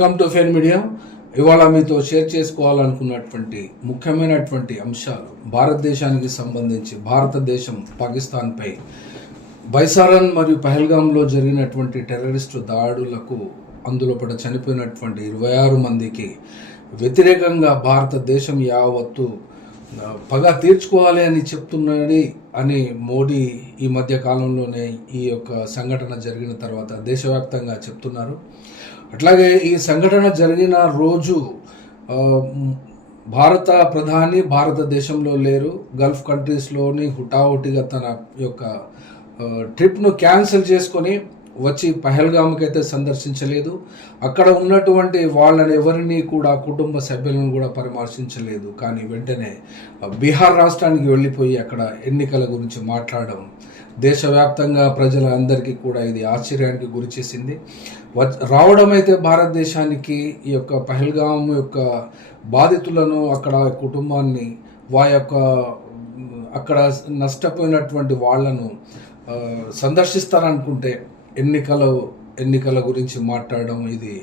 Welcome to ఫెన్ media. ఇవాళ మీతో share చేసుకోవాలనుకున్నటువంటి ముఖ్యమైనటువంటి అంశాలు భారతదేశానికి సంబంధించి భారతదేశం పాకిస్తాన్పై బైసారన్ మరియు పహల్గామ్లో జరిగినటువంటి టెర్రరిస్టు దాడులకు అందులో పడ చనిపోయినటువంటి 26 మందికి వ్యతిరేకంగా భారతదేశం యావత్తు పగ తీర్చుకోవాలి అని చెప్తున్నది అని మోడీ ఈ మధ్య కాలంలోనే ఈ యొక్క సంఘటన జరిగిన తర్వాత దేశవ్యాప్తంగా చెప్తున్నారు. అట్లాగే ఈ సంఘటన జరిగిన రోజు భారత ప్రధాని భారతదేశంలో లేరు. గల్ఫ్ కంట్రీస్లోని హుటాహుటిగా తన యొక్క ట్రిప్ను క్యాన్సిల్ చేసుకొని వచ్చి పహల్గామ్కి అయితే సందర్శించలేదు. అక్కడ ఉన్నటువంటి వాళ్ళని ఎవరిని కూడా కుటుంబ సభ్యులను కూడా పరామర్శించలేదు. కానీ వెంటనే బీహార్ రాష్ట్రానికి వెళ్ళిపోయి అక్కడ ఎన్నికల గురించి మాట్లాడడం దేశవ్యాప్తంగా ప్రజలందరికీ కూడా ఇది ఆశ్చర్యానికి గురి చేసింది. రావడం అయితే భారతదేశానికి ఈ యొక్క పహల్గామ్ యొక్క బాధితులను అక్కడ కుటుంబాన్ని అక్కడ నష్టపోయినటువంటి వాళ్లను సందర్శిస్తారనుకుంటే ఎన్నికల గురించి మాట్లాడడం ఇది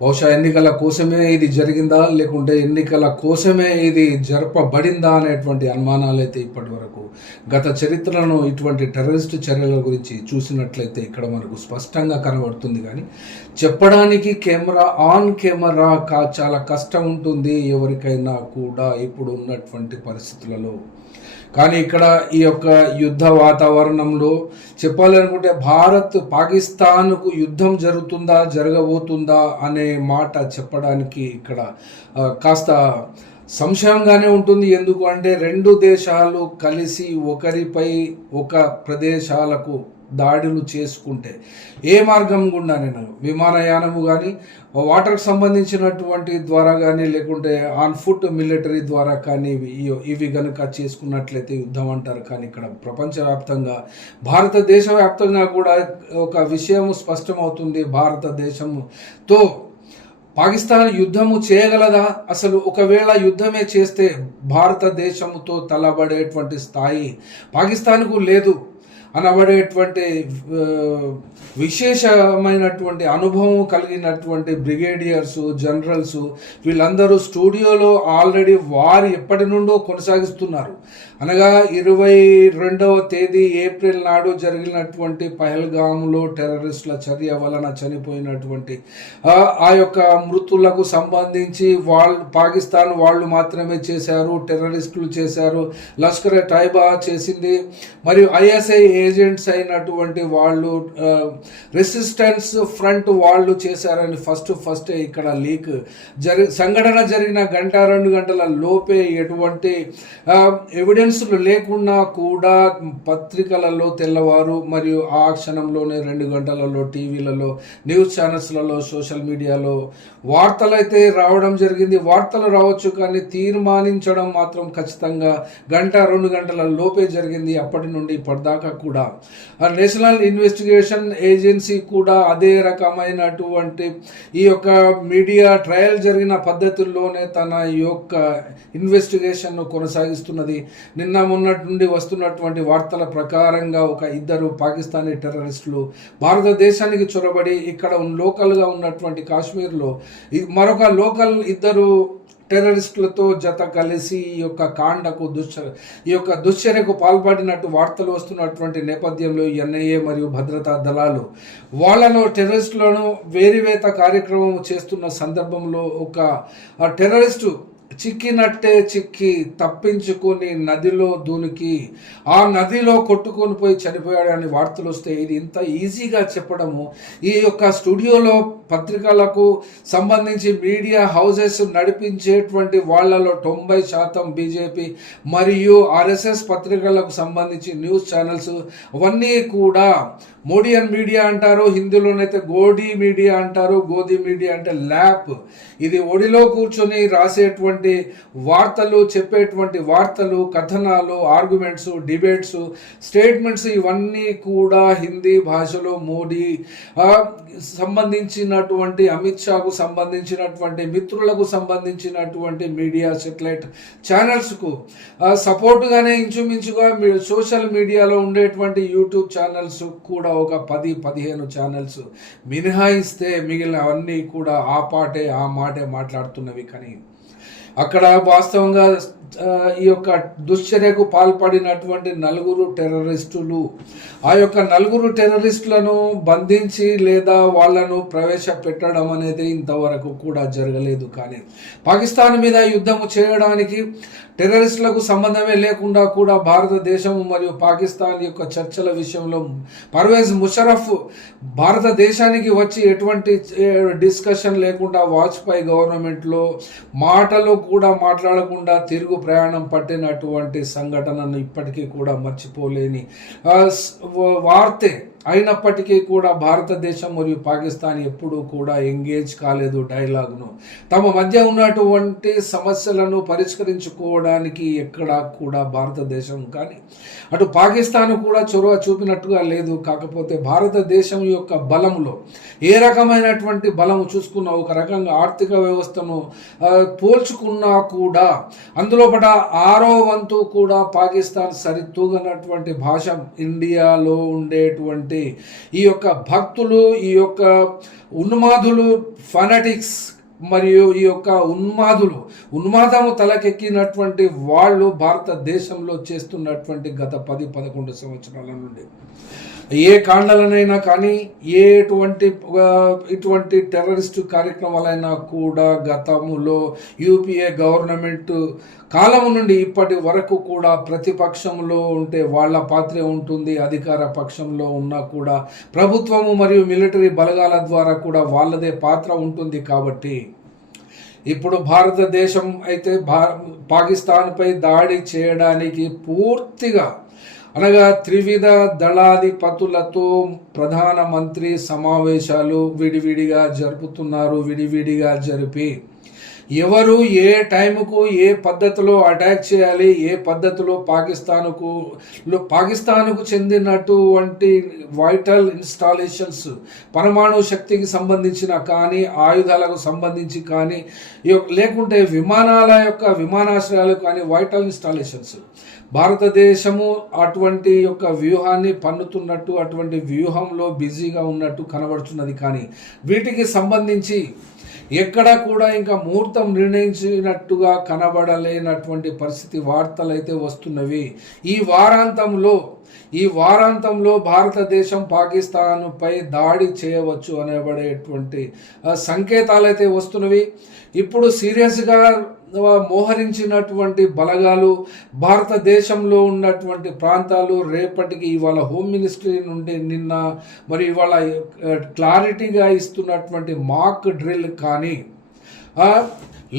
బహుశా ఎన్నికల కోసమే ఇది జరిగిందా లేకుంటే ఎన్నికల కోసమే ఇది జరపబడిందా అనేటువంటి అనుమానాలు అయితే ఇప్పటి వరకు గత చరిత్రను ఇటువంటి టెర్రరిస్టు చర్యల గురించి చూసినట్లయితే ఇక్కడ మనకు స్పష్టంగా కనబడుతుంది. కానీ చెప్పడానికి కెమెరా చాలా కష్టం ఉంటుంది ఎవరికైనా కూడా ఇప్పుడు ఉన్నటువంటి పరిస్థితులలో. కానీ ఇక్కడ ఈ యొక్క యుద్ధ వాతావరణంలో చెప్పాలనుకుంటే భారత్ పాకిస్తాన్కు యుద్ధం జరగబోతుందా అనే మాట చెప్పడానికి ఇక్కడ కాస్త సంశయంగానే ఉంటుంది. ఎందుకు అంటే రెండు దేశాలు కలిసి ఒకరిపై ఒక ప్రదేశాలకు దాడులు చేసుకుంటే ఏ మార్గం గుండానైనా విమానయానము కానీ వాటర్కి సంబంధించినటువంటి ద్వారా కానీ లేకుంటే ఆన్ ఫుట్ మిలిటరీ ద్వారా కానీ ఇవి కనుక చేసుకున్నట్లయితే యుద్ధం అంటారు. కానీ ఇక్కడ ప్రపంచవ్యాప్తంగా భారతదేశ వ్యాప్తంగా కూడా ఒక విషయం స్పష్టమవుతుంది. భారతదేశంతో పాకిస్తాన్ యుద్ధము చేయగలదా? అసలు ఒకవేళ యుద్ధమే చేస్తే భారతదేశంతో తలబడేటువంటి స్థాయి పాకిస్తాన్కు లేదు అనబడేటువంటి విశేషమైనటువంటి అనుభవం కలిగినటువంటి బ్రిగేడియర్స్, జనరల్స్ వీళ్ళందరూ స్టూడియోలో ఆల్రెడీ వారు ఎప్పటి నుండో కొనసాగిస్తున్నారు. అనగా 22వ తేదీ ఏప్రిల్ నాడు జరిగినటువంటి పహల్గామ్లో టెర్రరిస్టుల చర్య వలన చనిపోయినటువంటి ఆ యొక్క మృతులకు సంబంధించి పాకిస్తాన్ వాళ్ళు మాత్రమే చేశారు, టెర్రరిస్టులు చేశారు, లష్కర్-e తైబా చేసింది, మరియు ఐఎస్ఐ ఏజెంట్స్ అయినటువంటి వాళ్ళు రెసిస్టెన్స్ ఫ్రంట్ వాళ్ళు చేశారని ఫస్ట్ ఇక్కడ లీక్ సంఘటన జరిగిన 1-2 గంటల లోపే ఎటువంటి ఎవిడెన్స్లు లేకున్నా కూడా పత్రికలలో తెల్లవారు మరియు ఆ క్షణంలోనే 2 గంటలలో టీవీలలో, న్యూస్ ఛానల్స్లలో, సోషల్ మీడియాలో వార్తలు అయితే రావడం జరిగింది. వార్తలు రావచ్చు కానీ తీర్మానించడం మాత్రం ఖచ్చితంగా 1-2 గంటల లోపే జరిగింది. అప్పటి నుండి ఇప్పటిదాకా కూడా నేషనల్ ఇన్వెస్టిగేషన్ ఏజెన్సీ కూడా అదే రకమైనటువంటి ఈ యొక్క మీడియా ట్రయల్ జరిగిన పద్ధతుల్లోనే తన యొక్క ఇన్వెస్టిగేషన్ను కొనసాగిస్తున్నది. నిన్న మొన్నటి నుండి వస్తున్నటువంటి వార్తల ప్రకారంగా ఒక 2 పాకిస్తానీ టెర్రరిస్టులు భారతదేశానికి చొరబడి ఇక్కడ లోకల్గా ఉన్నటువంటి కాశ్మీర్లో మరొక లోకల్ 2 టెర్రరిస్టులతో జత కలిసి ఈ యొక్క దుశ్చర్యకు పాల్పడినట్టు వార్తలు వస్తున్నటువంటి నేపథ్యంలో ఎన్ఐఏ మరియు భద్రతా దళాలు వాళ్ళలో టెర్రరిస్టులను వేరివేత కార్యక్రమం చేస్తున్న సందర్భంలో ఒక టెర్రరిస్టు చిక్కి తప్పించుకొని నదిలో దూనికి ఆ నదిలో కొట్టుకొని పోయి చనిపోయాడు అని వార్తలు వస్తే ఇది ఇంత ఈజీగా చెప్పడము ఈ యొక్క స్టూడియోలో పత్రికలకు సంబంధించి మీడియా హౌసెస్ నడిపించేటువంటి వాళ్ళలో 90% బీజేపీ మరియు ఆర్ఎస్ఎస్ పత్రికలకు సంబంధించి న్యూస్ ఛానల్స్ అవన్నీ కూడా మోడియన్ మీడియా అంటారు, హిందీలోనైతే గోడీ మీడియా అంటారు. గోధి మీడియా అంటే ల్యాప్. ఇది ఒడిలో కూర్చొని రాసేటువంటి చెప్పేటువంటి వార్తలు, కథనాలు, ఆర్గ్యుమెంట్స్, డిబేట్స్, స్టేట్మెంట్స్ ఇవన్నీ కూడా హిందీ భాషలో మోడీ సంబంధించినటువంటి అమిత్ షాకు సంబంధించినటువంటి మిత్రులకు సంబంధించినటువంటి మీడియా సెటిలైట్ ఛానల్స్కు సపోర్టుగానే ఇంచుమించుగా సోషల్ మీడియాలో ఉండేటువంటి యూట్యూబ్ ఛానల్స్ కూడా ఒక 10-15 ఛానల్స్ మినహాయిస్తే మిగిలినవన్నీ కూడా ఆ మాటే మాట్లాడుతున్నవి. కానీ అక్కడ వాస్తవంగా ఈ యొక్క దుశ్చర్యకు పాల్పడినటువంటి 4 టెర్రరిస్టులు, ఆ యొక్క 4 టెర్రరిస్టులను బంధించి లేదా వాళ్లను ప్రవేశపెట్టడం అనేది ఇంతవరకు కూడా జరగలేదు. కానీ పాకిస్తాన్ మీద యుద్ధము చేయడానికి టెర్రరిస్టులకు సంబంధమే లేకుండా కూడా భారతదేశం మరియు పాకిస్తాన్ యొక్క చర్చల విషయంలో పర్వేజ్ ముషరఫ్ భారతదేశానికి వచ్చి ఎటువంటి డిస్కషన్ లేకుండా వాజ్పేయి గవర్నమెంట్లో మాటలు కూడా మాట్లాడకుండా తిరుగు ప్రయాణం పట్టినటువంటి సంఘటనను ఇప్పటికీ కూడా మర్చిపోలేని వార్తే. అయినప్పటికీ కూడా భారతదేశం మరియు పాకిస్తాన్ ఎప్పుడూ కూడా ఎంగేజ్ కాలేదు డైలాగ్ను. తమ మధ్య ఉన్నటువంటి సమస్యలను పరిష్కరించుకోవడానికి ఎక్కడా కూడా భారతదేశం కానీ అటు పాకిస్తాన్ కూడా చొరవ చూపినట్టుగా లేదు. కాకపోతే భారతదేశం యొక్క బలంలో ఏ రకమైనటువంటి బలము చూసుకున్నా, ఒక రకంగా ఆర్థిక వ్యవస్థను పోల్చుకున్నా కూడా అందులో పట 6వ వంతు కూడా పాకిస్తాన్ సరితూగనటువంటి భాష ఇండియాలో ఉండేటువంటి ఈ యొక్క భక్తులు, ఈ యొక్క ఉన్మాదులు, ఫనాటిక్స్ మరియు ఈ యొక్క ఉన్మాదము తలకెక్కినటువంటి వాళ్ళు భారతదేశంలో చేస్తున్నటువంటి గత 10-11 సంవత్సరాల నుండి ఏ కాండాలనైనా కానీ ఇటువంటి టెర్రరిస్టు కార్యక్రమాలైనా కూడా గతములో యూపీఏ గవర్నమెంట్ కాలం నుండి ఇప్పటి వరకు కూడా ప్రతిపక్షంలో ఉంటే వాళ్ళ పాత్రే ఉంటుంది, అధికార పక్షంలో ఉన్నా కూడా ప్రభుత్వము మరియు మిలిటరీ బలగాల ద్వారా కూడా వాళ్ళదే పాత్ర ఉంటుంది. కాబట్టి ఇప్పుడు భారతదేశం అయితే పాకిస్తాన్పై దాడి చేయడానికి పూర్తిగా అనగా త్రివిధ దళాధిపతులతో ప్రధానమంత్రి సమావేశాలు విడివిడిగా జరుపుతున్నారు. విడివిడిగా జరిపి ఎవరు ఏ టైంకు ఏ పద్ధతిలో అటాక్ చేయాలి, ఏ పద్ధతిలో పాకిస్తాన్కు చెందినటువంటి వైటల్ ఇన్స్టాలేషన్స్, పరమాణు శక్తికి సంబంధించిన కానీ ఆయుధాలకు సంబంధించి కానీ లేకుంటే విమానాశ్రయాలు కానీ వైటల్ ఇన్స్టాలేషన్స్ భారతదేశము అటువంటి యొక్క వ్యూహాన్ని పన్నుతున్నట్టు, అటువంటి వ్యూహంలో బిజీగా ఉన్నట్టు కనబడుతున్నది. కానీ వీటికి సంబంధించి ఎక్కడా కూడా ఇంకా ముహూర్తం నిర్ణయించినట్టుగా కనబడలేనటువంటి పరిస్థితి వార్తలు అయితే వస్తున్నవి. ఈ వారాంతంలో భారతదేశం పాకిస్తాన్పై దాడి చేయవచ్చు అనబడేటువంటి సంకేతాలైతే వస్తున్నవి. ఇప్పుడు సీరియస్గా మోహరించినటువంటి బలగాలు భారతదేశంలో ఉన్నటువంటి ప్రాంతాలు రేపటికి ఇవాళ హోమ్ మినిస్ట్రీ నుండి నిన్న మరి ఇవాళ క్లారిటీగా ఇస్తున్నటువంటి మాక్ డ్రిల్ కానీ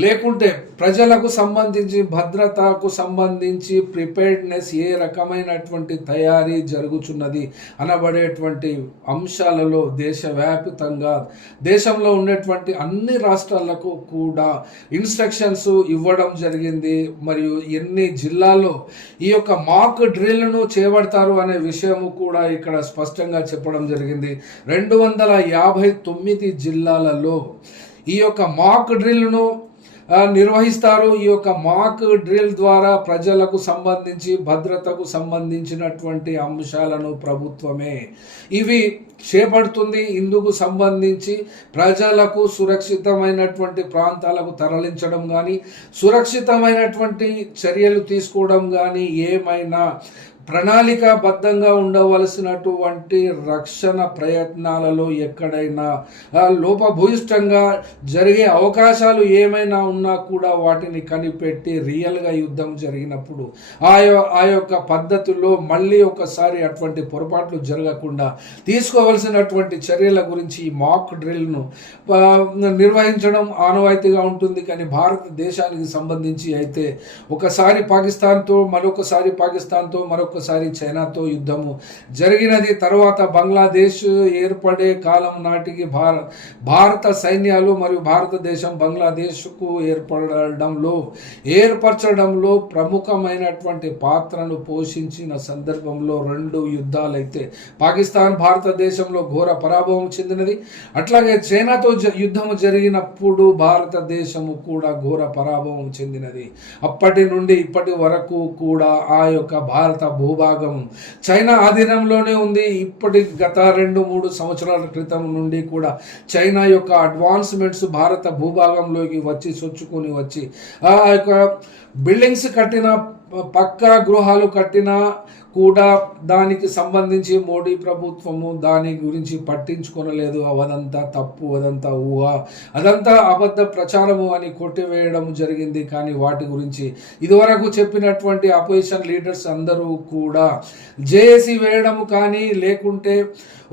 లేకుంటే ప్రజలకు సంబంధించి భద్రతకు సంబంధించి ప్రిపేర్డ్నెస్ ఏ రకమైనటువంటి తయారీ జరుగుతున్నది అనబడేటువంటి అంశాలలో దేశవ్యాప్తంగా దేశంలో ఉండేటువంటి అన్ని రాష్ట్రాలకు కూడా ఇన్స్ట్రక్షన్స్ ఇవ్వడం జరిగింది. మరియు ఎన్ని జిల్లాల్లో ఈ యొక్క మాక్ డ్రిల్ను చేపడతారు అనే విషయము కూడా ఇక్కడ స్పష్టంగా చెప్పడం జరిగింది. 259 జిల్లాలలో ఈ యొక్క మాక్ డ్రిల్ను నిర్వహిస్తారు. ఈ యొక్క మాక్ డ్రిల్ ద్వారా ప్రజలకు సంబంధించి భద్రతకు సంబంధించినటువంటి అంశాలను ప్రభుత్వమే ఇవి చేపడుతుంది. ఇందుకు సంబంధించి ప్రజలకు సురక్షితమైనటువంటి ప్రాంతాలకు తరలించడం కానీ, సురక్షితమైనటువంటి చర్యలు తీసుకోవడం కానీ, ఏమైనా ప్రణాళికాబద్ధంగా ఉండవలసినటువంటి రక్షణ ప్రయత్నాలలో ఎక్కడైనా లోపభూయిష్టంగా జరిగే అవకాశాలు ఏమైనా ఉన్నా కూడా వాటిని కనిపెట్టి రియల్గా యుద్ధం జరిగినప్పుడు ఆ యొక్క పద్ధతుల్లో మళ్ళీ ఒకసారి అటువంటి పొరపాట్లు జరగకుండా తీసుకోవలసినటువంటి చర్యల గురించి ఈ మాక్ డ్రిల్ను నిర్వహించడం ఆనవాయితీగా ఉంటుంది. కానీ భారతదేశానికి సంబంధించి అయితే ఒకసారి పాకిస్తాన్తో మరొకసారి ఒక్కసారి చైనాతో యుద్ధము జరిగినది. తర్వాత బంగ్లాదేశ్ ఏర్పడే కాలం నాటికి భారత సైన్యాలు మరియు భారతదేశం బంగ్లాదేశ్కు ఏర్పరచడంలో ప్రముఖమైనటువంటి పాత్రను పోషించిన సందర్భంలో 2 యుద్ధాలైతే పాకిస్తాన్ భారతదేశంలో ఘోర పరాభవం చెందినది. అట్లాగే చైనాతో యుద్ధము జరిగినప్పుడు భారతదేశము కూడా ఘోర పరాభవం చెందినది. అప్పటి నుండి ఇప్పటి వరకు కూడా ఆ యొక్క భారత భూభాగం చైనా ఆధీనంలోనే ఉంది. గత 2-3 సంవత్సరాల క్రితం నుండి కూడా చైనా యొక్క అడ్వాన్స్మెంట్స్ భారత భూభాగంలోకి చొచ్చుకొని వచ్చి ఆ యొక్క బిల్డింగ్స్ కట్టిన, పక్కా గృహాలు కట్టిన కూడా దానికి సంబంధించి మోడీ ప్రభుత్వము దాని గురించి పట్టించుకొనలేదు. అదంతా తప్పు, అదంతా ఊహ, అదంతా అబద్ధ ప్రచారము అని కొట్టివేయడం జరిగింది. కానీ వాటి గురించి ఇదివరకు చెప్పినటువంటి అపోజిషన్ లీడర్స్ అందరూ కూడా జేఏసీ వేయడము కానీ, లేకుంటే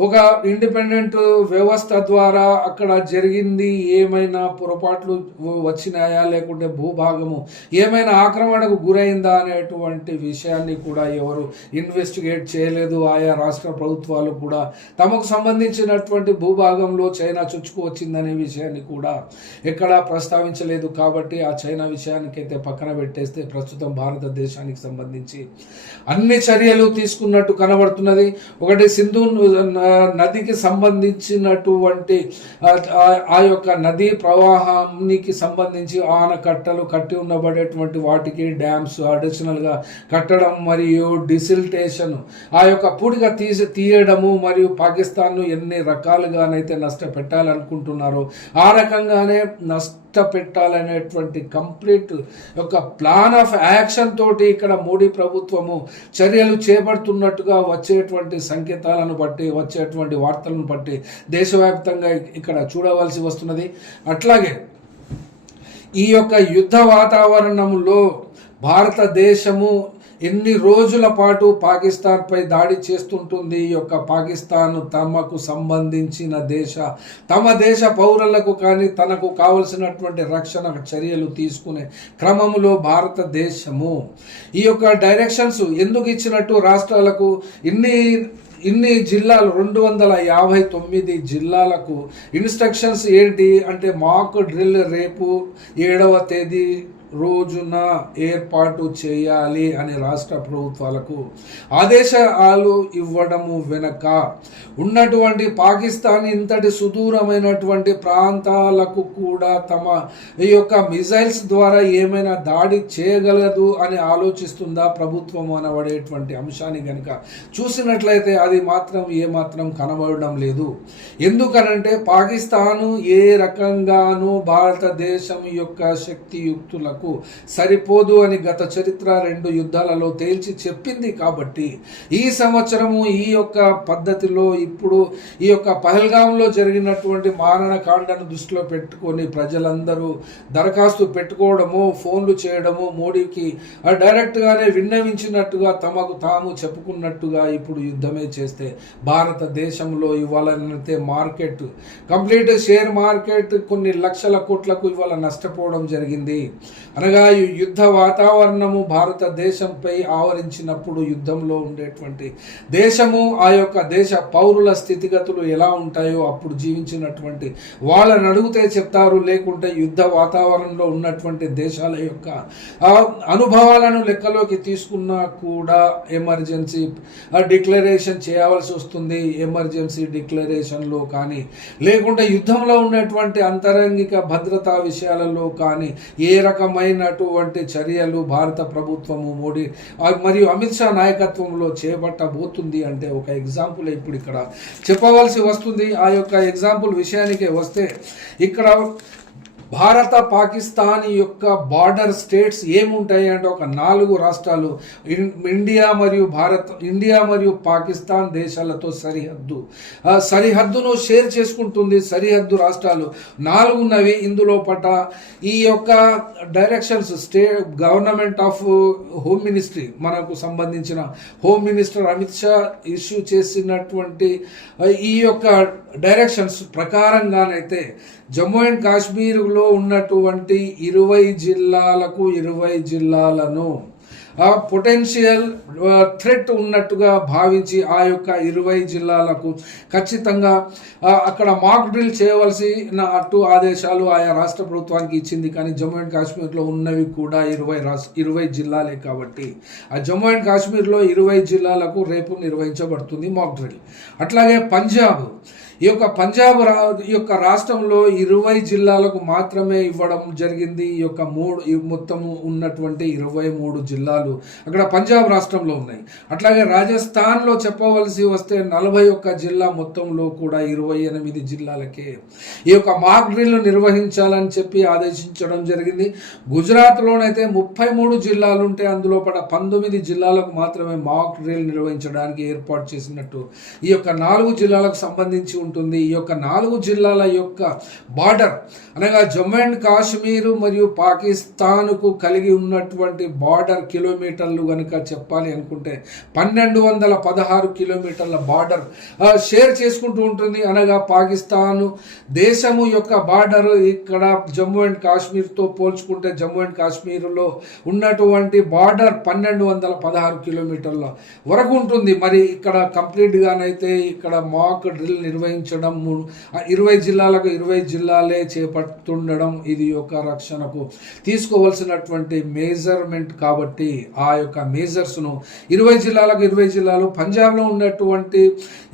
ఒక ఇండిపెండెంట్ వ్యవస్థ ద్వారా అక్కడ జరిగింది ఏమైనా పొరపాట్లు వచ్చినాయా, లేకుంటే భూభాగము ఏమైనా ఆక్రమణకు గురైందా అనేటువంటి విషయాన్ని కూడా ఎవరు ఇన్వెస్టిగేట్ చేయలేదు. ఆయా రాష్ట్ర ప్రభుత్వాలు కూడా తమకు సంబంధించినటువంటి భూభాగంలో చైనా చొచ్చుకు వచ్చిందనే విషయాన్ని కూడా ఎక్కడా ప్రస్తావించలేదు. కాబట్టి ఆ చైనా విషయానికైతే పక్కన పెట్టేస్తే ప్రస్తుతం భారతదేశానికి సంబంధించి అన్ని చర్యలు తీసుకున్నట్టు కనబడుతున్నది. ఒకటి సింధు నదికి సంబంధించినటువంటి ఆ యొక్క నదీ ప్రవాహానికి సంబంధించి ఆనకట్టలు కట్టి ఉండబడేటువంటి వాటికి డ్యామ్స్ అడిషనల్గా కట్టడం మరియు డిసిల్టేషన్ ఆ యొక్క పూడిగా తీయడము మరియు పాకిస్తాన్ను ఎన్ని రకాలుగానైతే నష్టపెట్టాలనుకుంటున్నారో ఆ రకంగానే నష్టపెట్టాలనేటువంటి కంప్లీట్ ఒక ప్లాన్ ఆఫ్ యాక్షన్ తోటి ఇక్కడ మోడీ ప్రభుత్వము చర్యలు చేపడుతున్నట్టుగా వచ్చేటువంటి సంకేతాలను బట్టి, వచ్చేటువంటి వార్తలను బట్టి దేశవ్యాప్తంగా ఇక్కడ చూడవలసి వస్తున్నది. అట్లాగే ఈ యొక్క యుద్ధ వాతావరణంలో భారతదేశము ఎన్ని రోజుల పాటు పాకిస్తాన్పై దాడి చేస్తుంటుంది. ఈ యొక్క పాకిస్తాన్ తమకు సంబంధించిన తమ దేశ పౌరులకు కానీ తనకు కావలసినటువంటి రక్షణ చర్యలు తీసుకునే క్రమంలో భారతదేశము ఈ యొక్క డైరెక్షన్స్ ఎందుకు ఇచ్చినట్టు రాష్ట్రాలకు ఇన్ని జిల్లాలు 259 జిల్లాలకు ఇన్స్ట్రక్షన్స్ ఏంటి అంటే మాక్ డ్రిల్ రేపు 7వ తేదీ రోజున ఏర్పాటు చేయాలి అని రాష్ట్ర ప్రభుత్వాలకు ఆదేశాలు ఇవ్వడము వెనక ఉన్నటువంటి పాకిస్తాన్ ఇంతటి సుదూరమైనటువంటి ప్రాంతాలకు కూడా తమ ఈ యొక్క మిజైల్స్ ద్వారా ఏమైనా దాడి చేయగలదు అని ఆలోచిస్తుందా ప్రభుత్వం అనబడేటువంటి అంశాన్ని కనుక చూసినట్లయితే అది మాత్రం ఏమాత్రం కనబడడం లేదు. ఎందుకనంటే పాకిస్తాను ఏ రకంగానూ భారతదేశం యొక్క శక్తియుక్తులకు సరిపోదు అని గత చరిత్ర 2 యుద్ధాలలో తేల్చి చెప్పింది. కాబట్టి ఈ సంవత్సరము ఈ యొక్క పద్ధతిలో ఇప్పుడు ఈ యొక్క పహల్గాంలో జరిగినటువంటి మారణకాండను దృష్టిలో పెట్టుకొని ప్రజలందరూ దరఖాస్తు పెట్టుకోవడము, ఫోన్లు చేయడము, మోడీకి డైరెక్ట్గానే విన్నవించినట్టుగా తమకు తాము చెప్పుకున్నట్టుగా ఇప్పుడు యుద్ధమే చేస్తే భారతదేశంలో ఇవ్వాలనైతే మార్కెట్ కంప్లీట్ షేర్ మార్కెట్ కొన్ని లక్షల కోట్లకు ఇవాళ నష్టపోవడం జరిగింది. అనగా ఈ యుద్ధ వాతావరణము భారతదేశంపై ఆవరించినప్పుడు యుద్ధంలో ఉండేటువంటి దేశము ఆ యొక్క దేశ పౌరుల స్థితిగతులు ఎలా ఉంటాయో అప్పుడు జీవించినటువంటి వాళ్ళని అడిగితే చెప్తారు. లేకుంటే యుద్ధ వాతావరణంలో ఉన్నటువంటి దేశాల యొక్క అనుభవాలను లెక్కలోకి తీసుకున్నా కూడా ఎమర్జెన్సీ డిక్లరేషన్ చేయవలసి వస్తుంది. ఎమర్జెన్సీ డిక్లరేషన్లో కానీ, లేకుంటే యుద్ధంలో ఉన్నటువంటి అంతరంగిక భద్రతా విషయాలలో కానీ ఏ రకమైనటువంటి చర్యలు భారత ప్రభుత్వము మోడీ మరియు అమిత్ షా నాయకత్వంలో చేపట్టబోతుంది అంటే ఒక ఎగ్జాంపుల్ ఇప్పుడు ఇక్కడ చెప్పవలసి వస్తుంది. ఆ యొక్క ఎగ్జాంపుల్ విషయానికి వస్తే ఇక్కడ భారత పాకిస్తాన్ యొక్క బార్డర్ స్టేట్స్ ఏముంటాయి అంటే ఒక 4 రాష్ట్రాలు ఇండియా మరియు పాకిస్తాన్ దేశాలతో సరిహద్దును షేర్ చేసుకుంటుంది. సరిహద్దు రాష్ట్రాలు 4 ఉన్నవి. ఇందులో పట ఈ యొక్క directions government of home ministry మనకు సంబంధించిన home minister Amit Shah issue చేసినటువంటి ఈ యొక్క డైరెక్షన్స్ ప్రకారంగానైతే జమ్మూ అండ్ కాశ్మీర్లో ఉన్నటువంటి 20 జిల్లాలకు 20 జిల్లాలను పొటెన్షియల్ థ్రెట్ ఉన్నట్టుగా భావించి ఆ యొక్క 20 జిల్లాలకు ఖచ్చితంగా అక్కడ మాక్ డ్రిల్ చేయవలసిన ఆదేశాలు ఆయా రాష్ట్ర ప్రభుత్వానికి ఇచ్చింది. కానీ జమ్మూ అండ్ కాశ్మీర్లో ఉన్నవి కూడా 20 జిల్లాలే కాబట్టి ఆ జమ్మూ అండ్ కాశ్మీర్లో 20 జిల్లాలకు రేపు నిర్వహించబడుతుంది మాక్ డ్రిల్. అట్లాగే పంజాబ్ ఈ యొక్క రాష్ట్రంలో 20 జిల్లాలకు మాత్రమే ఇవ్వడం జరిగింది. ఈ మొత్తము ఉన్నటువంటి 23 జిల్లాలు అక్కడ పంజాబ్ రాష్ట్రంలో ఉన్నాయి. అట్లాగే రాజస్థాన్లో చెప్పవలసి వస్తే 41 జిల్లా మొత్తంలో కూడా 28 జిల్లాలకే ఈ యొక్క మాక్ డ్రిల్ నిర్వహించాలని చెప్పి ఆదేశించడం జరిగింది. గుజరాత్లోనైతే 33 జిల్లాలు ఉంటే అందులో 19 జిల్లాలకు మాత్రమే మాక్ డ్రిల్ నిర్వహించడానికి ఏర్పాటు చేసినట్టు ఈ యొక్క 4 జిల్లాలకు సంబంధించి ఉంటుంది. ఈ యొక్క 4 జిల్లాల యొక్క బార్డర్ అనగా జమ్మూ అండ్ కాశ్మీర్ మరియు పాకిస్తాన్కు కలిగి ఉన్నటువంటి బార్డర్ కిలోమీటర్లు కనుక చెప్పాలి అనుకుంటే 1216 కిలోమీటర్ల బార్డర్ షేర్ చేసుకుంటూ ఉంటుంది. అనగా పాకిస్తాన్ దేశము యొక్క బార్డర్ ఇక్కడ జమ్మూ అండ్ కాశ్మీర్తో పోల్చుకుంటే జమ్మూ అండ్ కాశ్మీర్లో ఉన్నటువంటి బార్డర్ 1216 కిలోమీటర్ల వరకు ఉంటుంది. మరి ఇక్కడ కంప్లీట్గానైతే ఇక్కడ మాక్ డ్రిల్ నిర్వహించడం 20 జిల్లాలకు 20 జిల్లాలే చేపడుతుండడం ఇది యొక్క రక్షణకు తీసుకోవాల్సినటువంటి మేజర్మెంట్ కాబట్టి ఆ యొక్క మేజర్స్ను 20 జిల్లాలకు 20 జిల్లాలు, పంజాబ్లో ఉన్నటువంటి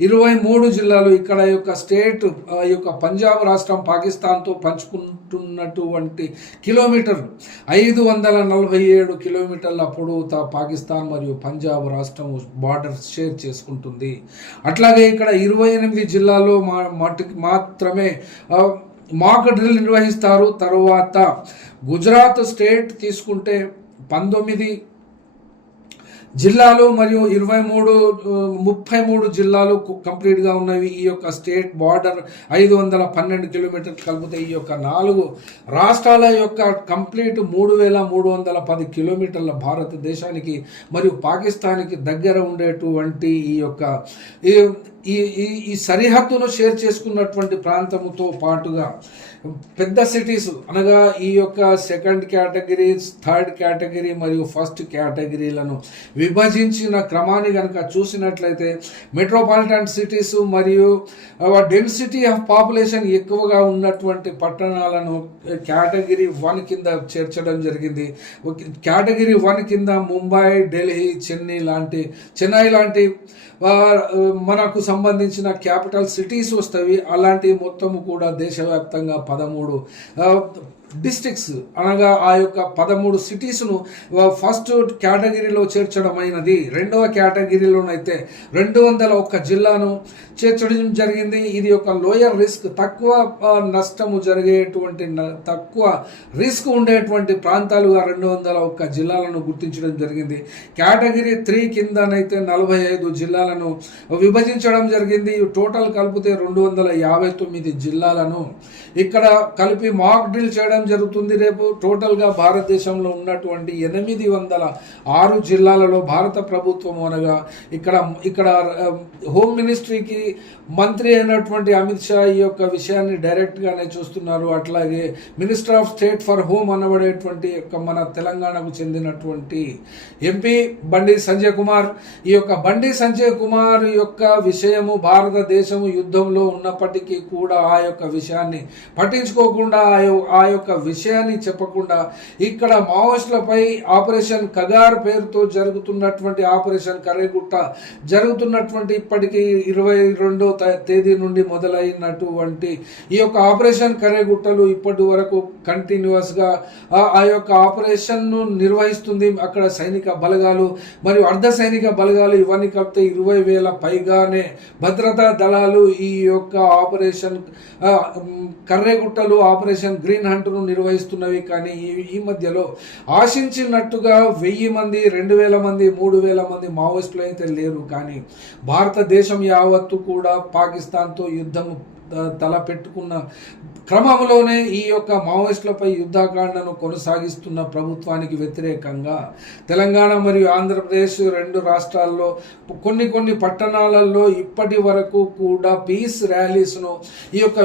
23 జిల్లాలు, ఇక్కడ యొక్క స్టేట్ యొక్క పంజాబ్ రాష్ట్రం పాకిస్తాన్తో పంచుకుంటున్నటువంటి కిలోమీటర్లు 547 కిలోమీటర్ల పొడవుతా పాకిస్తాన్ మరియు పంజాబ్ రాష్ట్రం బార్డర్ షేర్ చేసుకుంటుంది. అట్లాగే ఇక్కడ 28 జిల్లాల్లో మాత్రమే మాక్ డ్రిల్ నిర్వహిస్తారు. తరువాత గుజరాత్ స్టేట్ తీసుకుంటే 19 జిల్లాలు మరియు 33 జిల్లాలు కంప్లీట్గా ఉన్నవి. ఈ యొక్క స్టేట్ బార్డర్ 512 కిలోమీటర్లు కలిపితే ఈ యొక్క 4 రాష్ట్రాల యొక్క కంప్లీట్ 3310 కిలోమీటర్ల భారతదేశానికి మరియు పాకిస్తాన్కి దగ్గర ఉండేటువంటి ఈ యొక్క ఈ సరిహద్దును షేర్ చేసుకున్నటువంటి ప్రాంతముతో పాటుగా పెద్ద సిటీస్ అనగా ఈ యొక్క సెకండ్ కేటగిరీ, థర్డ్ కేటగిరీ మరియు ఫస్ట్ కేటగిరీలను విభజించిన క్రమాన్ని కనుక చూసినట్లయితే మెట్రోపాలిటన్ సిటీస్ మరియు డెన్సిటీ ఆఫ్ పాపులేషన్ ఎక్కువగా ఉన్నటువంటి పట్టణాలను కేటగిరీ 1 కింద చేర్చడం జరిగింది. కేటగిరీ 1 కింద ముంబై, ఢిల్లీ, చెన్నై లాంటి మనకు సంబంధించిన క్యాపిటల్ సిటీస్ వస్తాయి. అలాంటి మొత్తము కూడా దేశవ్యాప్తంగా 13 డిస్ట్రిక్ట్స్ అనగా ఆ యొక్క 13 సిటీస్ను ఫస్ట్ కేటగిరీలో చేర్చడం అయినది. రెండవ కేటగిరీలోనైతే 201 జిల్లాను చేర్చడం జరిగింది. ఇది ఒక లోయర్ రిస్క్, తక్కువ నష్టము జరిగేటువంటి తక్కువ రిస్క్ ఉండేటువంటి ప్రాంతాలుగా 201 జిల్లాలను గుర్తించడం జరిగింది. కేటగిరీ 3 కిందనైతే 45 జిల్లాలను విభజించడం జరిగింది. టోటల్ కలిపితే 259 జిల్లాలను ఇక్కడ కలిపి మాక్ డ్రిల్ చేయడం జరుగుతుంది. రేపు టోటల్గా భారతదేశంలో ఉన్నటువంటి 806 జిల్లాలలో భారత ప్రభుత్వం అనగా ఇక్కడ హోమ్ మినిస్ట్రీకి మంత్రి అయినటువంటి అమిత్ షా ఈ యొక్క విషయాన్ని డైరెక్ట్గానే చూస్తున్నారు. అట్లాగే minister of state for home అనబడేటువంటి మన తెలంగాణకు చెందినటువంటి ఎంపీ బండి సంజయ్ కుమార్, ఈ యొక్క బండి సంజయ్ కుమార్ యొక్క విషయము భారతదేశము యుద్ధంలో ఉన్నప్పటికీ కూడా ఆ యొక్క విషయాన్ని పట్టించుకోకుండా ఆ యొక్క విషయాన్ని చెప్పకుండా ఇక్కడ మావోయిస్టులపై ఆపరేషన్ కగార్ పేరుతో జరుగుతున్నటువంటి ఆపరేషన్ కర్రెగుట్ట జరుగుతున్నటువంటి ఇప్పటికీ 22వ తేదీ నుండి మొదలైనటువంటి ఈ యొక్క ఆపరేషన్ కర్రెగుట్టలు ఇప్పటి వరకు కంటిన్యూస్గా ఆ యొక్క ఆపరేషన్ను నిర్వహిస్తుంది. అక్కడ సైనిక బలగాలు మరియు అర్ధ సైనిక బలగాలు ఇవన్నీ కలిపితే 20,000 పైగానే భద్రతా దళాలు ఈ యొక్క ఆపరేషన్ కర్రెగుట్టలు, ఆపరేషన్ గ్రీన్ హంట్ను నిర్వహిస్తున్నవి. కానీ ఈ మధ్యలో ఆశించినట్టుగా 1000 మంది, 2000 మంది, 3000 మంది మావోయిస్టులు అయితే లేరు. కానీ భారతదేశం యావత్తు కూడా పాకిస్తాన్తో యుద్ధం తలపెట్టుకున్న క్రమంలోనే ఈ యొక్క మావోయిస్టులపై యుద్ధకాండను కొనసాగిస్తున్న ప్రభుత్వానికి వ్యతిరేకంగా తెలంగాణ మరియు ఆంధ్రప్రదేశ్ రెండు రాష్ట్రాల్లో కొన్ని పట్టణాలలో ఇప్పటి వరకు కూడా పీస్ ర్యాలీస్ను ఈ యొక్క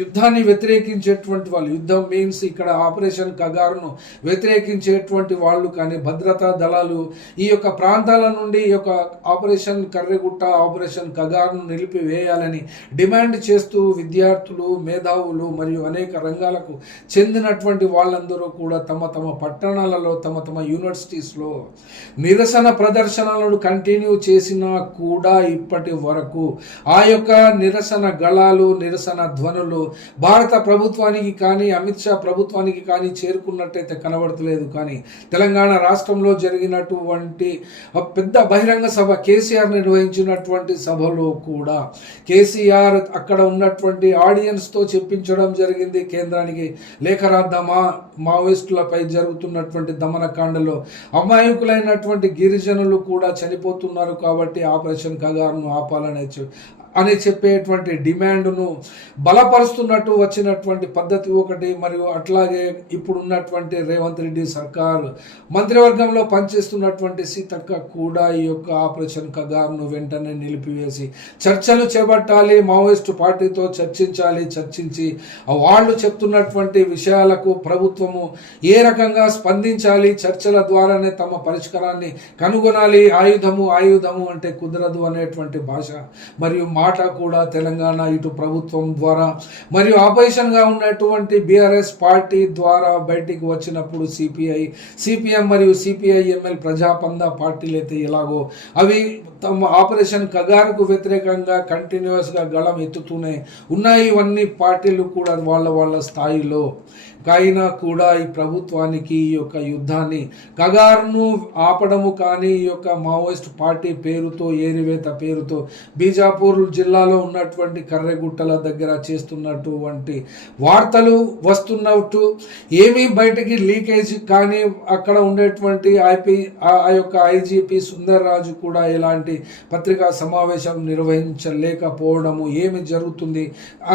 యుద్ధాన్ని వ్యతిరేకించేటువంటి వాళ్ళు, యుద్ధం మీన్స్ ఇక్కడ ఆపరేషన్ కగారును వ్యతిరేకించేటువంటి వాళ్ళు కానీ భద్రతా దళాలు ఈ యొక్క ప్రాంతాల నుండి ఈ యొక్క ఆపరేషన్ కర్రెగుట్ట, ఆపరేషన్ కగారును నిలిపివేయాలని డిమాండ్ చేస్తూ విద్యార్థులు, మేధావులు మరియు అనేక రంగాలకు చెందినటువంటి వాళ్ళందరూ కూడా తమ పట్టణాలలో తమ యూనివర్సిటీస్లో నిరసన ప్రదర్శనలను కంటిన్యూ చేసినా కూడా ఇప్పటి వరకు ఆ యొక్క నిరసన గళాలు, నిరసన ధ్వనులు భారత ప్రభుత్వానికి కానీ అమిత్ షా ప్రభుత్వానికి కానీ చేరుకున్నట్టయితే కనబడతలేదు. కానీ తెలంగాణ రాష్ట్రంలో జరిగినటువంటి పెద్ద బహిరంగ సభ, కేసీఆర్ నిర్వహించినటువంటి సభలో కూడా కేసీఆర్ అక్కడ ఉన్నటువంటి ఆడియన్స్తో చెప్పించడం జరిగింది, కేంద్రానికి లేఖ రాద్దామా, మావోయిస్టులపై జరుగుతున్నటువంటి దమనకాండలో అమాయకులైనటువంటి గిరిజనులు కూడా చనిపోతున్నారు కాబట్టి ఆపరేషన్ కగారును ఆపాలని అని చెప్పేటువంటి డిమాండ్ను బలపరుస్తున్నట్టు వచ్చినటువంటి పద్ధతి ఒకటి. మరియు అట్లాగే ఇప్పుడున్నటువంటి రేవంత్ రెడ్డి సర్కార్ మంత్రివర్గంలో పనిచేస్తున్నటువంటి సీతక్క కూడా ఈ యొక్క ఆపరేషన్ కగారును వెంటనే నిలిపివేసి చర్చలు చేపట్టాలి, మావోయిస్టు పార్టీతో చర్చించి వాళ్ళు చెప్తున్నటువంటి విషయాలకు ప్రభుత్వము ఏ రకంగా స్పందించాలి, చర్చల ద్వారానే తమ పరిష్కారాన్ని కనుగొనాలి. ఆయుధము అంటే కుదరదు అనేటువంటి భాష మరియు మాట కూడా తెలంగాణ ఇటు ప్రభుత్వం ద్వారా మరియు ఆపోజిషన్గా ఉన్నటువంటి బీఆర్ఎస్ పార్టీ ద్వారా బయటికి వచ్చినప్పుడు సిపిఎం మరియు సిపిఐఎంఎల్ ప్రజాపంద పార్టీలు అయితే ఎలాగో అవి తమ ఆపరేషన్ కగారుకు వ్యతిరేకంగా కంటిన్యూస్గా గళం ఎత్తుతూనే ఉన్నాయి. ఇవన్నీ పార్టీలు కూడా వాళ్ళ స్థాయిలో అయినా కూడా ఈ ప్రభుత్వానికి ఈ యొక్క యుద్ధాన్ని కగారును ఆపడము కానీ ఈ యొక్క మావోయిస్ట్ పార్టీ పేరుతో, ఏరివేత పేరుతో బీజాపూర్ జిల్లాలో ఉన్నటువంటి కర్రెగుట్టల దగ్గర చేస్తున్నటువంటి వార్తలు వస్తున్నట్టు ఏమీ బయటికి లీకేజ్ కానీ అక్కడ ఉండేటువంటి ఆ యొక్క ఐజీపీ సుందర్ రాజు కూడా ఎలాంటి పత్రికా సమావేశం నిర్వహించలేకపోవడము, ఏమి జరుగుతుంది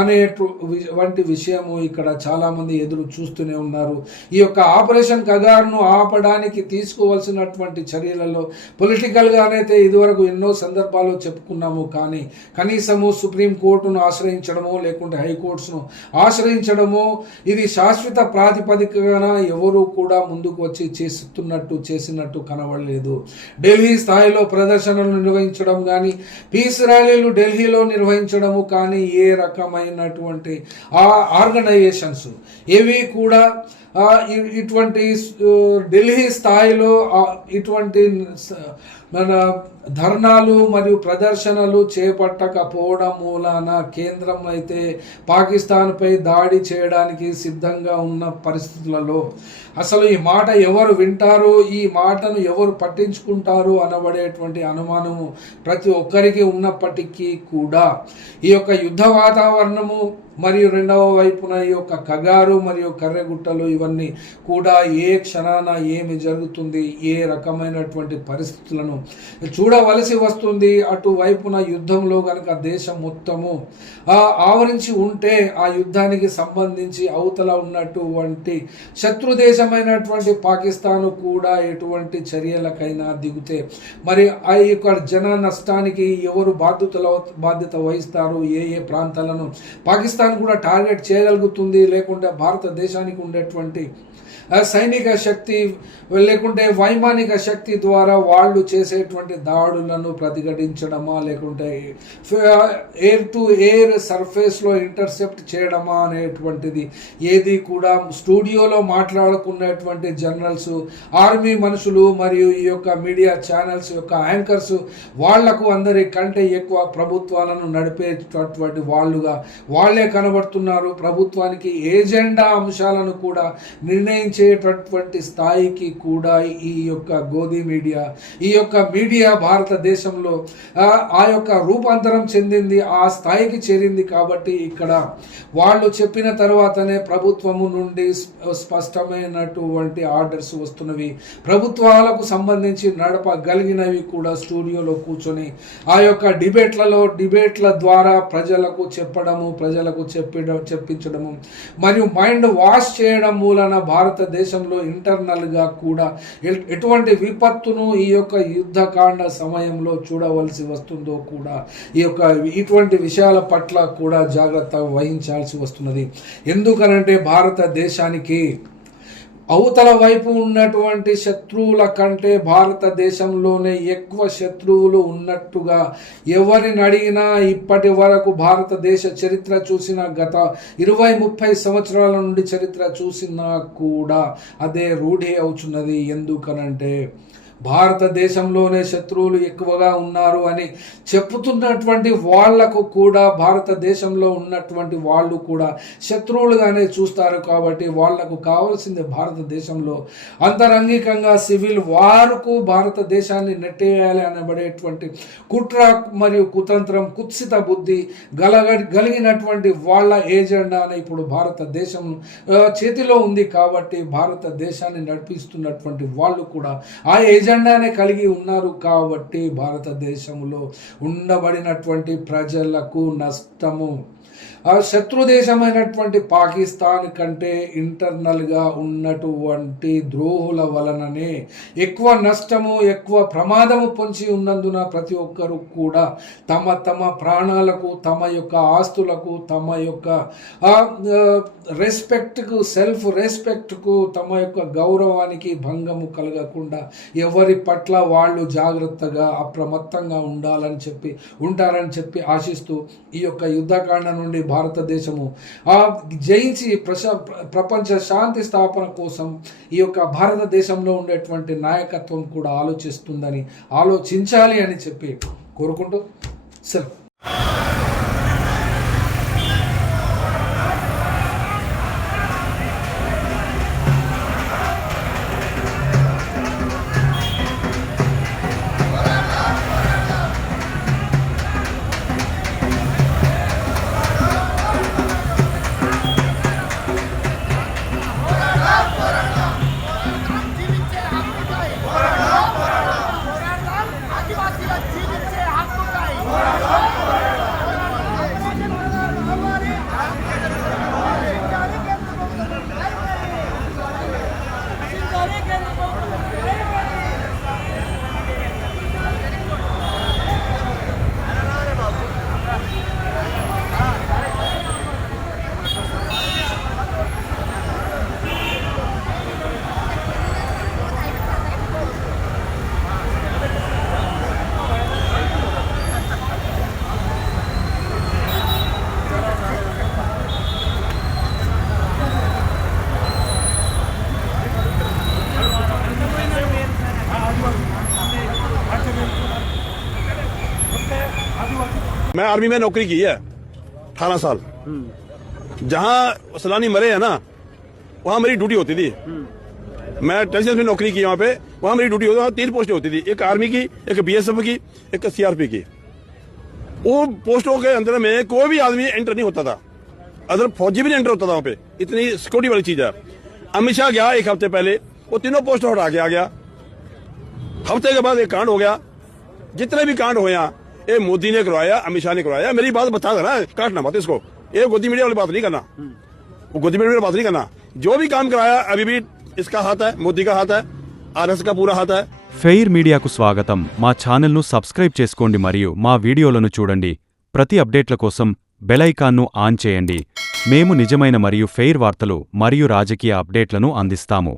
అనేటువంటి విషయము ఇక్కడ చాలామంది ఎదురు చూస్తూనే ఉన్నారు. ఈ యొక్క ఆపరేషన్ కగారును ఆపడానికి తీసుకోవాల్సినటువంటి చర్యలలో పొలిటికల్గానైతే ఇదివరకు ఎన్నో సందర్భాలు చెప్పుకున్నాము. కానీ కనీసము సుప్రీంకోర్టును ఆశ్రయించడమో లేకుంటే హైకోర్ట్స్ను ఆశ్రయించడమో ఇది శాశ్వత ప్రాతిపదికన ఎవరు కూడా ముందుకు వచ్చి చేసినట్టు కనబడలేదు. ఢిల్లీ స్థాయిలో ప్రదర్శనలు నిర్వహించడం కానీ, పీస్ ర్యాలీలు ఢిల్లీలో నిర్వహించడము కానీ ఏ రకమైనటువంటి ఆర్గనైజేషన్స్ ఏవి కూడా ఇటువంటి ఢిల్లీ స్థాయిలో ఇటువంటి మన ధర్నాలు మరియు ప్రదర్శనలు చేపట్టకపోవడం మూలాన కేంద్రం అయితే పాకిస్తాన్పై దాడి చేయడానికి సిద్ధంగా ఉన్న పరిస్థితులలో అసలు ఈ మాట ఎవరు వింటారు, ఈ మాటను ఎవరు పట్టించుకుంటారు అనబడేటువంటి అనుమానము ప్రతి ఒక్కరికి ఉన్నప్పటికీ కూడా ఈ యొక్క యుద్ధ వాతావరణము మరియు రెండవ వైపున ఈ యొక్క కగారు మరియు కర్రెగుట్టలు ఇవన్నీ కూడా ఏ క్షణాన ఏమి జరుగుతుంది, ఏ రకమైనటువంటి పరిస్థితులను చూడవలసి వస్తుంది. అటువైపున యుద్ధంలో కనుక దేశం మొత్తము ఆవరించి ఉంటే ఆ యుద్ధానికి సంబంధించి అవతల ఉన్నటువంటి శత్రు దేశమైనటువంటి పాకిస్తాను కూడా ఎటువంటి చర్యలకైనా దిగుతే మరి ఆ యొక్క జన నష్టానికి ఎవరు బాధ్యత వహిస్తారు, ఏ ప్రాంతాలను పాకిస్తాన్ కూడా టార్గెట్ చేయగలుగుతుంది, లేకుంటే భారతదేశానికి ఉండేటువంటి సైనిక శక్తి లేకుంటే వైమానిక శక్తి ద్వారా వాళ్ళు చేసేటువంటి దాడులను ప్రతిఘటించడమా లేకుంటే ఎయిర్ టు ఎయిర్ సర్ఫేస్లో ఇంటర్సెప్ట్ చేయడమా అనేటువంటిది ఏది కూడా స్టూడియోలో మాట్లాడుకున్నటువంటి జర్నల్స్, ఆర్మీ మనుషులు మరియు ఈ యొక్క మీడియా ఛానల్స్ యొక్క యాంకర్స్ వాళ్లకు అందరికంటే ఎక్కువ ప్రభుత్వాలను నడిపేటటువంటి వాళ్ళే కనబడుతున్నారు. ప్రభుత్వానికి ఏజెండా అంశాలను కూడా నిర్ణయించే ప్రశ్నించేటటువంటి స్థాయికి కూడా ఈ యొక్క గోధి మీడియా, ఈ యొక్క మీడియా భారతదేశంలో ఆ యొక్క రూపాంతరం చెందింది, ఆ స్థాయికి చేరింది. కాబట్టి ఇక్కడ వాళ్ళు చెప్పిన తర్వాతనే ప్రభుత్వము నుండి స్పష్టమైనటువంటి ఆర్డర్స్ వస్తున్నవి. ప్రభుత్వాలకు సంబంధించి నడపగలిగినవి కూడా స్టూడియోలో కూర్చొని ఆ యొక్క డిబేట్ల ద్వారా ప్రజలకు చెప్పడము, ప్రజలకు చెప్పించడము మరియు మైండ్ వాష్ చేయడం మూలన భారతదేశంలో ఇంటర్నల్గా కూడా ఎటువంటి విపత్తును ఈ యొక్క యుద్ధకాండ సమయంలో చూడవలసి వస్తుందో కూడా ఇటువంటి విషయాల పట్ల కూడా జాగ్రత్త వహించాల్సి వస్తున్నది. ఎందుకనంటే భారతదేశానికి అవతల వైపు ఉన్నటువంటి శత్రువుల కంటే భారతదేశంలోనే ఎక్కువ శత్రువులు ఉన్నట్టుగా ఎవరిని అడిగినా ఇప్పటి వరకు భారతదేశ చరిత్ర చూసిన గత 20-30 సంవత్సరాల నుండి చరిత్ర చూసినా కూడా అదే రూఢి అవుతున్నది. ఎందుకనంటే భారతదేశంలోనే శత్రువులు ఎక్కువగా ఉన్నారు అని చెప్పుతున్నటువంటి వాళ్లకు కూడా భారతదేశంలో ఉన్నటువంటి వాళ్ళు కూడా శత్రువులుగానే చూస్తారు. కాబట్టి వాళ్లకు కావాల్సింది భారతదేశంలో అంతరంగికంగా సివిల్ వార్కు భారతదేశాన్ని నెట్టేయాలి అనబడేటువంటి కుట్ర మరియు కుతంత్రం, కుత్సిత బుద్ధి కలిగినటువంటి వాళ్ళ ఏజెండాని ఇప్పుడు భారతదేశం చేతిలో ఉంది. కాబట్టి భారతదేశాన్ని నడిపిస్తున్నటువంటి వాళ్ళు కూడా ఆ ఎజెండానే కలిగి ఉన్నారు. కాబట్టి భారతదేశంలో ఉండబడినటువంటి ప్రజలకు నష్టము. ఆ శత్రు దేశమైనటువంటి పాకిస్తాన్ కంటే ఇంటర్నల్గా ఉన్నటువంటి ద్రోహుల వలననే ఎక్కువ నష్టము, ఎక్కువ ప్రమాదము పొంచి ఉన్నందున ప్రతి ఒక్కరు కూడా తమ ప్రాణాలకు, తమ యొక్క ఆస్తులకు, తమ యొక్క రెస్పెక్ట్కు, సెల్ఫ్ రెస్పెక్ట్కు, తమ యొక్క గౌరవానికి భంగము కలగకుండా ఎవరి పట్ల వాళ్ళు జాగ్రత్తగా అప్రమత్తంగా ఉంటారని చెప్పి ఆశిస్తూ ఈ యొక్క యుద్ధకాండ నుండి భారతదేశము జయించి ప్రపంచ శాంతి స్థాపన కోసం ఈ యొక్క భారతదేశంలో ఉండేటువంటి నాయకత్వం కూడా ఆలోచించాలి అని చెప్పి కోరుకుంటూ సెలవు. मैं आर्मी में नौकरी की है 18 साल। जहाँ सलानी मरे है ना, वहाँ मेरी ड्यूटी होती थी। मैं टेंशन में नौकरी की, वहाँ पे वहाँ मेरी ड्यूटी होती थी। 3 पोस्टें होती थी, एक आर्मी की, एक बीएसएफ की, एक सीआरपी की। वो पोस्टों के अंदर में कोई भी आदमी एंटर नहीं होता था, अदर फौजी भी नहीं एंटर होता था वहाँ पे। इतनी सिक्योरिटी वाली चीज है। अमित शाह गया 1 हफ्ते पहले, वो 3 पोस्ट हटा के आ गया। हफ्ते के बाद एक कांड हो गया। जितने भी कांड हुए यहाँ, ये मोदी ने करवाया, अमित शाह ने करवाया। मेरी बात बता देना, काटना मत इसको। ये गोदी मीडिया वाली बात नहीं करना, वो गोदी मीडिया वाली बात नहीं करना। जो भी काम कराया अभी भी इसका हाथ है, मोदी का हाथ है, आरएस का पूरा हाथ है। ఫెయిర్ మీడియాకు స్వాగతం. మా ఛానల్ను సబ్స్క్రైబ్ చేసుకోండి మరియు మా వీడియోలను చూడండి. ప్రతి అప్డేట్ల కోసం బెల్ ఐకాన్ను ఆన్ చేయండి. మేము నిజమైన మరియు ఫెయిర్ వార్తలు మరియు రాజకీయ అప్డేట్లను అందిస్తాము.